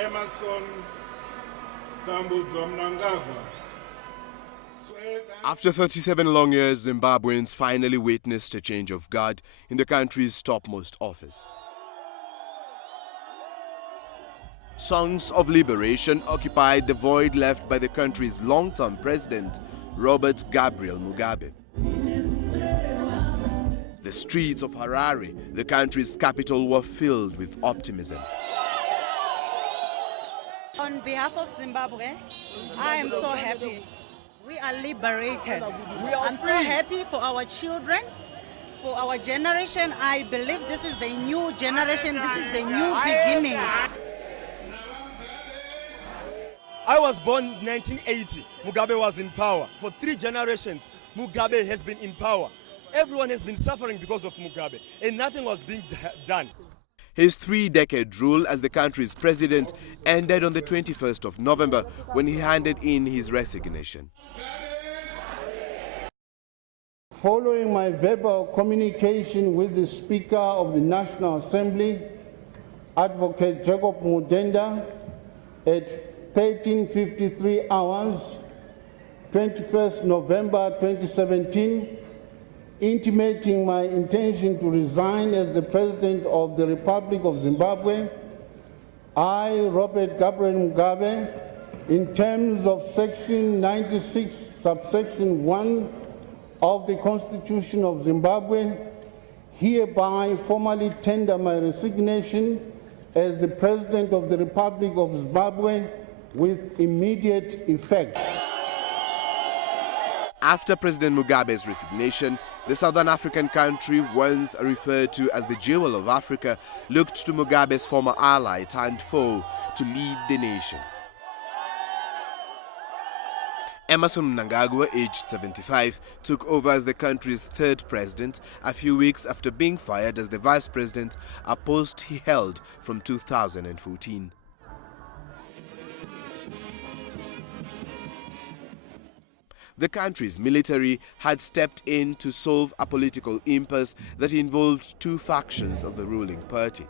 Emmerson Mnangagwa. After 37 long years, Zimbabweans finally witnessed a change of guard in the country's topmost office. Songs of liberation occupied the void left by the country's long-term president, Robert Gabriel Mugabe. The streets of Harare, the country's capital, were filled with optimism. On behalf of Zimbabwe, I am so happy. We are liberated. I'm so happy for our children, for our generation. I believe this is the new generation, this is the new beginning. I was born in 1980. Mugabe was in power. For 3 generations, Mugabe has been in power. Everyone has been suffering because of Mugabe, and nothing was being done. His 3-decade rule as the country's president ended on the 21st of November when he handed in his resignation. Following my verbal communication with the Speaker of the National Assembly, Advocate Jacob Mudenda, at 13:53 hours, 21st November 2017, intimating my intention to resign as the President of the Republic of Zimbabwe, I, Robert Gabriel Mugabe, in terms of Section 96, subsection 1 of the Constitution of Zimbabwe, hereby formally tender my resignation as the President of the Republic of Zimbabwe with immediate effect. After President Mugabe's resignation, the Southern African country, once referred to as the jewel of Africa, looked to Mugabe's former ally turned foe to lead the nation. Emmerson Mnangagwa, aged 75, took over as the country's 3rd president a few weeks after being fired as the vice president, a post he held from 2014. The country's military had stepped in to solve a political impasse that involved 2 factions of the ruling party.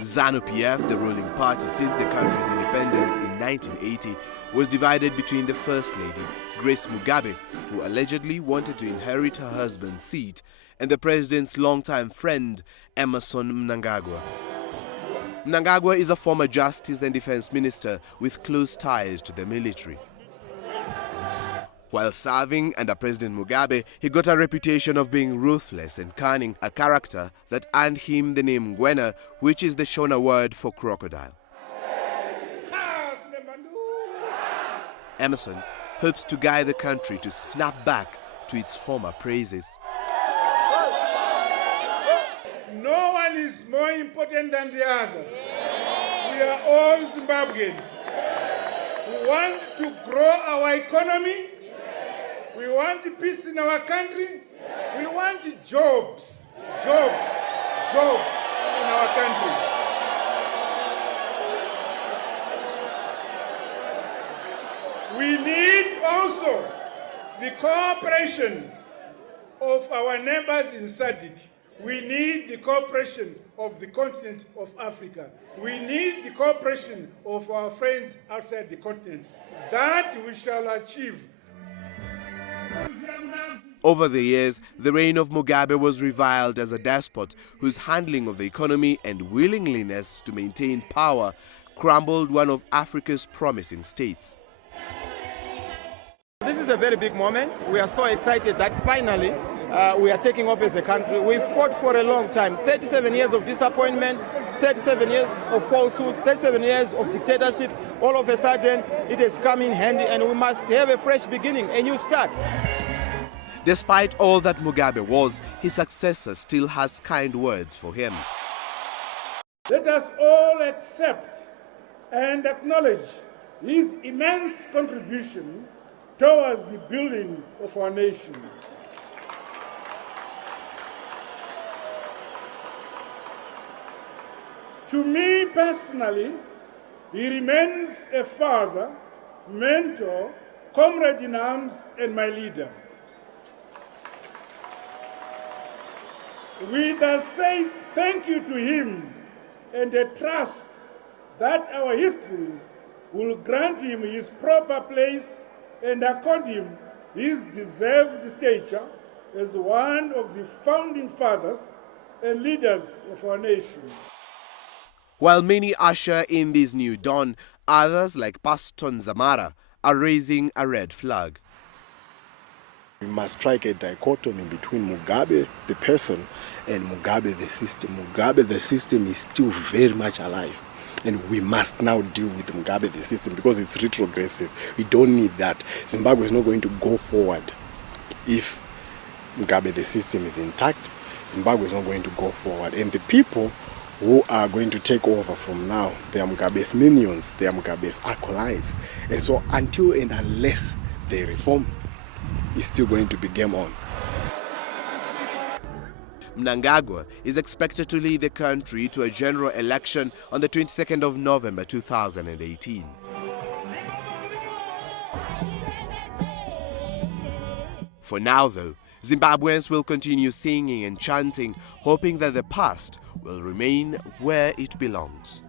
ZANU-PF, the ruling party since the country's independence in 1980, was divided between the First Lady, Grace Mugabe, who allegedly wanted to inherit her husband's seat, and the president's longtime friend, Emmerson Mnangagwa. Mnangagwa is a former justice and defense minister with close ties to the military. While serving under President Mugabe, he got a reputation of being ruthless and cunning, a character that earned him the name Gwena, which is the Shona word for crocodile. Emmerson hopes to guide the country to snap back to its former praises. No one is more important than the other. We are all Zimbabweans. We want to grow our economy. We want peace in our country. We want jobs in our country. We need also the cooperation of our neighbors in SADC. We need the cooperation of the continent of Africa. We need the cooperation of our friends outside the continent. That we shall achieve. Over the years, the reign of Mugabe was reviled as a despot whose handling of the economy and willingness to maintain power crumbled one of Africa's promising states. This is a very big moment. We are so excited that finally we are taking off as a country. We fought for a long time, 37 years of disappointment, 37 years of falsehoods, 37 years of dictatorship. All of a sudden, it has come in handy and we must have a fresh beginning, a new start. Despite all that Mugabe was, his successor still has kind words for him. Let us all accept and acknowledge his immense contribution towards the building of our nation. To me personally, he remains a father, mentor, comrade in arms, and my leader. We thus say thank you to him and a trust that our history will grant him his proper place and accord him his deserved stature as one of the founding fathers and leaders of our nation. While many usher in this new dawn, others like Pastor Zamara are raising a red flag. We must strike a dichotomy between Mugabe, the person, and Mugabe, the system. Mugabe, the system, is still very much alive. And we must now deal with Mugabe, the system, because it's retrogressive. We don't need that. Zimbabwe is not going to go forward if Mugabe, the system, is intact. Zimbabwe is not going to go forward. And the people who are going to take over from now, they are Mugabe's minions, they are Mugabe's acolytes. And so until and unless they reform, it's still going to be game on. Mnangagwa is expected to lead the country to a general election on the 22nd of November 2018. For now, though, Zimbabweans will continue singing and chanting, hoping that the past will remain where it belongs.